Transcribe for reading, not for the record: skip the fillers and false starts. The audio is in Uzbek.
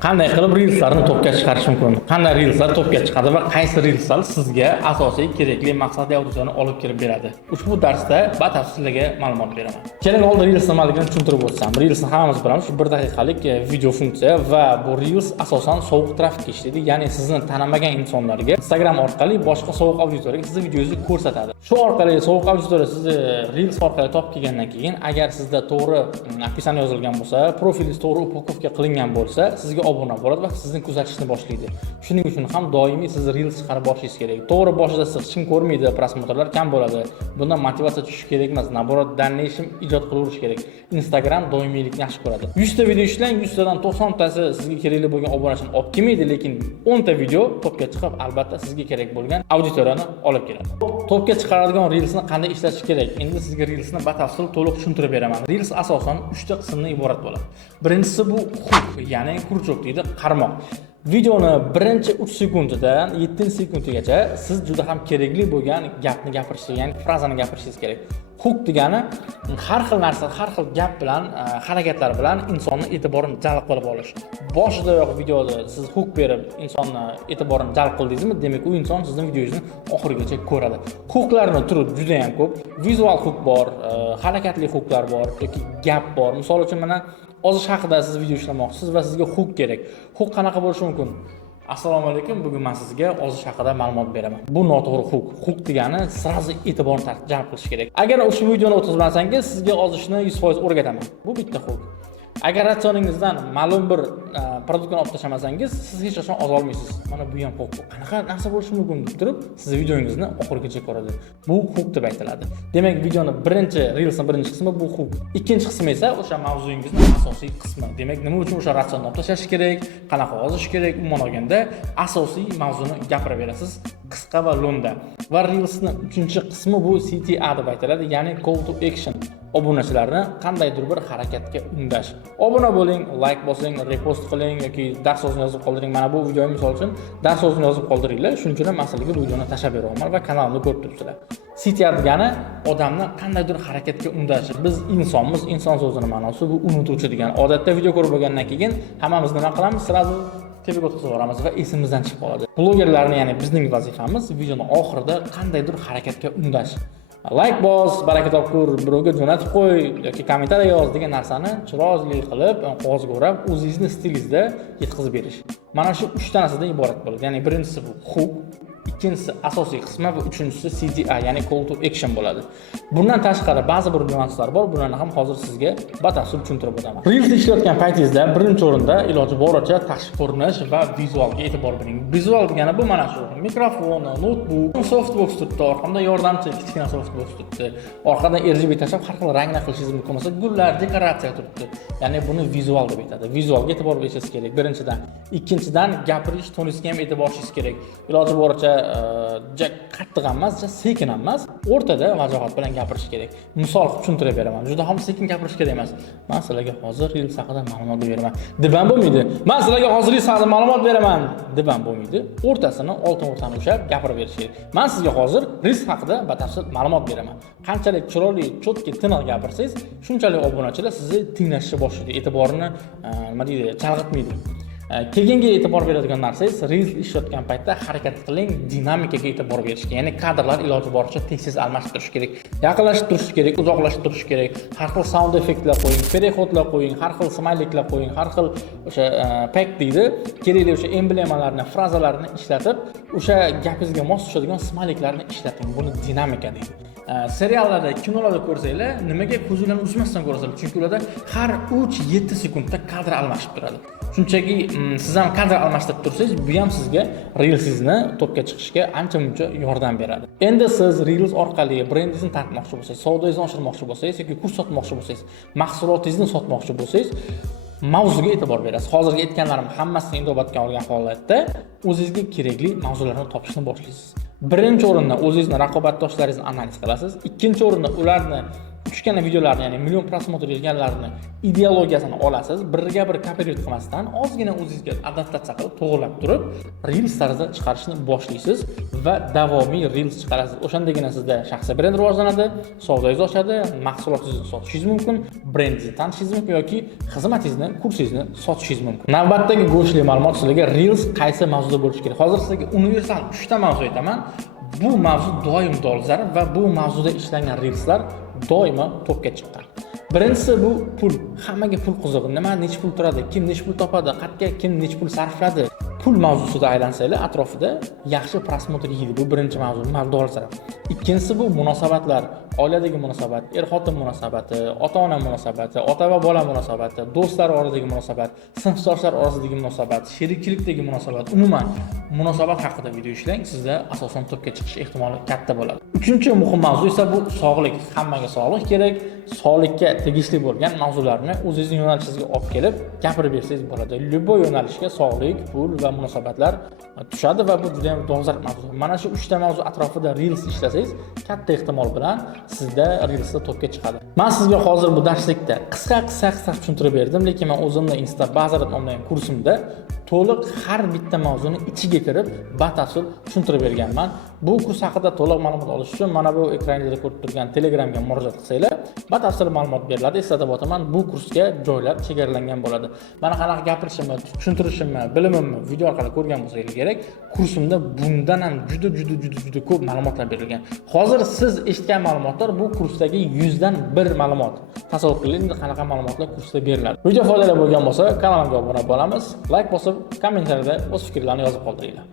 Qanday qilib reelslarni topga chiqarish mumkin? Qanday reelslar topga chiqadi va qaysi reelslar sizga asosiy kerakli maqsadli auditoriyani olib kelib beradi? Ushbu darsda batafsilga ma'lumot beraman. Keling, oldin reels nimaligini tushuntirib o'tsam. Reelsni hammamiz bilamiz, 1 daqiqalik video funksiya va bu reels asosan sovuq trafikka ishlaydi. Ya'ni sizni tanimagan insonlarga Instagram orqali boshqa sovuq auditoriyaga sizni videongizni ko'rsatadi. Shu orqali sovuq auditoriya sizni reels orqali topib kelgandan keyin, agar sizda to'g'ri описание yozilgan bo'lsa, profilingiz to'g'ri upakovka qilingan bo'lsa, sizga obuna bo'ladi va sizni kuzatishni boshlaydi. Shuning uchun ham doimiy siz reels chiqarib borishingiz kerak. To'g'ri, boshida siz hech kim ko'rmaydi, prosmotrlar kam bo'ladi. Bundan motivatsiya tushishi kerak emas. Naborot dannishim ijod qilaverish kerak. Instagram doimiylikni yaxshi ko'radi. 100 ta video ishlang, 100 tadan 90 tasi sizga kerakli bo'lgan obunachini olib kelmaydi, lekin 10 ta video topga chiqib, albatta sizga kerak bo'lgan auditoriyani olib keladi. Topga chiqaradigan reelsni qanday ishlash kerak? Endi sizga reelsni batafsil to'liq tushuntirib beraman. Reels asosan 3 ta qismdan iborat bo'ladi. Birinchisi bu hook, ya'ni kurchok deydi, qarmoq. Videoni birinchi 3 sekundidan 7 sekundigacha siz juda ham kerakli bo'lgan gapni gapirishingiz, ya'ni frazani gapirishingiz kerak. Hook degani har xil narsa, har xil gap bilan, harakatlar bilan insonni e'tiborini jalb qilib olish. Boshidayoq videoda siz hook berib insonni e'tiborini jalb qildingizmi, demak u inson sizning videongizni oxirigacha ko'radi. Hooklarning turi juda ham ko'p. Vizual hook bor, harakatli hooklar bor yoki gap bor. Misol uchun mana ozish haqida siz video ishlamoqchisiz va sizga hook kerak. Hook qanaqa bo'lishi mumkin? Assalomu alaykum, bugun men sizga ozish haqida ma'lumot beraman. Bu noto'g'ri hook. Hook degani sirazi e'tiborni jalb qilish kerak. Agar ushbu videoni o'tkazmasangiz, sizga ozishni 100% o'rgataman. Bu bitta hook. Agar ratsioningizdan ma'lum bir produktni olib tashlamasangiz, siz hech qachon oza olmaysiz. Mana bu ham hook. Qanaqa narsa bo'lishi mumkin deb turib, siz videongizni oxirigacha ko'radi. Bu hook deb aytiladi. Demak, videoni reelsning birinchi qismi bu hook. Ikkinchi qismi esa o'sha mavzuyingizning asosiy qismi. Demak, nima uchun o'sha ratsionni olib tashlash kerak, qanaqa ozish kerak, umuman olganda asosiy mavzuni gapirib berasiz, qisqa va lo'nda. Va reelsning uchinchi qismi bu CTA deb aytiladi, ya'ni call to action. Obunachilarni qandaydir bir harakatga undash. Obuna bo'ling, like bosing, repost qiling yoki dars so'zini yozib qoldiring. Mana bu videoyim misol uchun dars so'zini yozib qoldiringlar. Shuning uchun ham masalaga bu videoni tashlab beraman va kanalimni ko'rib turibsizlar. CTA degani odamni qandaydir harakatga undash. Biz insonmiz, inson so'zining ma'nosi bu unutuvchi degani. Odatda video ko'rib bo'lgandan keyin hammamiz nima qilamiz? Sirazi tepaga o'tkazib yuboramiz va esimizdan chiqib qoladi. Blogerlarning, ya'ni bizning vazifamiz videoni oxirida qandaydir harakatga undash. Like bos, baraka topkur, birovga jo'natib qo'y yoki kommentariy yoz degan narsani chiroyli qilib, qog'ozga o'rab, o'zingizning stilingizda yetkazib berish. Mana shu 3 ta narsadan iborat bo'ladi. Ya'ni birinchisi bu hook, ikkinchisi asosiy qismi va uchinchisi CTA, ya'ni call to action bo'ladi. Bundan tashqari ba'zi bir nüanslar bor, bularni ham hozir sizga batafsil tushuntirib o'taman. Reels ishlayotgan paytingizda birinchi o'rinda iloji boricha tashqi ko'rinish va vizualga e'tibor bering. Vizual degani bu mana shu: mikrofon, notebook, softbox turibdi, orqamda yordamchi kichkina softbox turibdi. Orqadan RGB tashlab har xil ranglar qilishingiz mumkin bo'lsa, gullar, dekoratsiya turibdi. Ya'ni buni vizual deb aytadi. Vizualga e'tibor berishingiz kerak birinchidan. Ikkinchidan gapirish tonisiga ham e'tibor berishingiz kerak. Iloji boricha qattiq emas, sekin emas, o'rtada vajohat bilan gapirish kerak. Misol tushuntirib beraman. Juda ham sekin gapirish kerak emas. Men sizlarga hozir reels haqida ma'lumot beraman deb ham bo'lmaydi. Men sizlarga hozir reels haqida ma'lumot beraman deb ham bo'lmaydi. O'rtasini, oltin o'rtani ushlab gapirib berish kerak. Men sizga hozir reels haqida batafsil ma'lumot beraman. Qanchalik chiroyli, cho'tki, tiniq gapirsangiz, shunchalik obunachilar sizni tinglashga boshlaydi. E'tiborini nima deydi, chalg'itmaydi. Keyingi e'tibor beradigan narsangiz, reels ishlayotgan paytda harakat qiling, dinamikaga e'tibor berish kerak. Ya'ni kadrlar iloji boricha tez almashib turish kerak. Yaqinlashib turish kerak, uzoqlashib turish kerak. Har xil sound effektlar qo'ying, переходlar qo'ying, har xil smayliklar qo'ying, har xil o'sha pack deydi, kerakli o'sha emblemalarni, frazalarni ishlatib, o'sha gapingizga mos tushadigan smayliklarni ishlating. Buni dinamika deydi. Seriallarda, kinolarda ko'rsanglar, nimaga ko'zinglarni uzmasdan ko'rasizlar? Chunki ularda har 3-7 sekundda kadr almashib turadi. Shunchaki siz ham kadr almashtirib tursangiz, bu ham sizga reelsingizni topga chiqishga ancha-muncha yordam beradi. Endi siz reels orqali brendingizni tanitmoqchi bo'lsangiz, savdoingizni oshirmoqchi bo'lsangiz yoki kurs sotmoqchi bo'lsangiz, mahsulotingizni sotmoqchi bo'lsangiz, mavzuga e'tibor berasiz. Hozirgi aytganlarim hammasini inobatga olgan holatda o'zingizga kerakli mavzularni topishni boshlaysiz. Birinchi o'rinda o'zingizni raqobatdoshlaringizni analiz qilasiz. Ikkinchi o'rinda ularni tushgan videolarni, ya'ni million prosmotr yig'ganlarni ideologiyasini olasiz, biriga bir kopirayot qilmasdan ozgina o'zingizga adaptatsiya qilib, to'g'rilab turib, Reels tarzida chiqarishni boshlaysiz va davomiy Reels chiqarasiz. O'shandagina sizda shaxsiy brend rivojlanadi, savdoyingiz oshadi, mahsulotingizni sotishingiz mumkin, brendingizni tanishingiz mumkin yoki xizmatingizni, kursingizni sotishingiz mumkin. Navbatdagi go'shtli ma'lumot sizlarga Reels qaysi mavzuda bo'lishi kerak. Hozir sizlarga universal 3 ta mavzu aytaman. Bu mavzu doim dolzarb va bu mavzuda ishlangan Reelslar doimo topga chiqqan. Birinchisi bu pul. Hammaga pul qiziq. Nima, nech pul turadi, kim nech pul topadi, qayerga kim nech pul sarfladi. Pul mavzusida aylansanglar, atrofida yaxshi prosmotr yeydi. Bu birinchi mavzu, dolzarb. Ikkinchisi bu munosabatlar. Oiladagi munosabat, er-xotin munosabati, ota-ona munosabati, ota va bola munosabati, do'stlar orasidagi munosabat, sinfdoshlar orasidagi munosabat, sherikchilikdagi munosabat, umuman munosabat haqida video ishlang, sizda asosan topga chiqish ehtimoli katta bo'ladi. Uchinchi muhim mavzu esa bu sog'lik. Hammaga sog'lik kerak. Sog'likka tegishli bo'lgan mavzularni o'zingizning yo'nalishingizga olib kelib gapirib bersangiz bo'ladi. Любой yo'nalishga sog'lik, pul va munosabatlar tushadi va bu juda ham dolzarb mavzu. Mana shu 3 ta mavzu atrofida Reels ishlasangiz, katta ehtimol bilan sizda Reelsda topga chiqadi. Men sizga hozir bu darslikda qisqa tushuntirib berdim, lekin men o'zimning Insta Bazarat nomli kursimda to'liq har bitta mavzuni ichiga kirib, batafsil tushuntirib berganman. Bu kurs haqida to'liq ma'lumot olish uchun mana bu ekraningizda ko'rib turgan Telegramga murojaat qilsanglar, batafsil ma'lumot beriladi. Eslatib o'taman, bu kursga joylar chegaralangan bo'ladi. Mana qanaqa gapirishimni, tushuntirishimni, bilimimni video orqali ko'rgan bo'lsangiz kerak, kursimda bundan ham juda ko'p ma'lumotlar berilgan. Hozir siz eshitgan ma'lumotlar bu kursdagi 100 dan 1 ma'lumot. Tasavvur qiling, qanaqa ma'lumotlar kursda beriladi. Video foydali bo'lgan bo'lsa, kanalimga obuna bo'lamiz. Like bosib, kommentariyada o'z fikrlaringizni yozib qoldiringlar.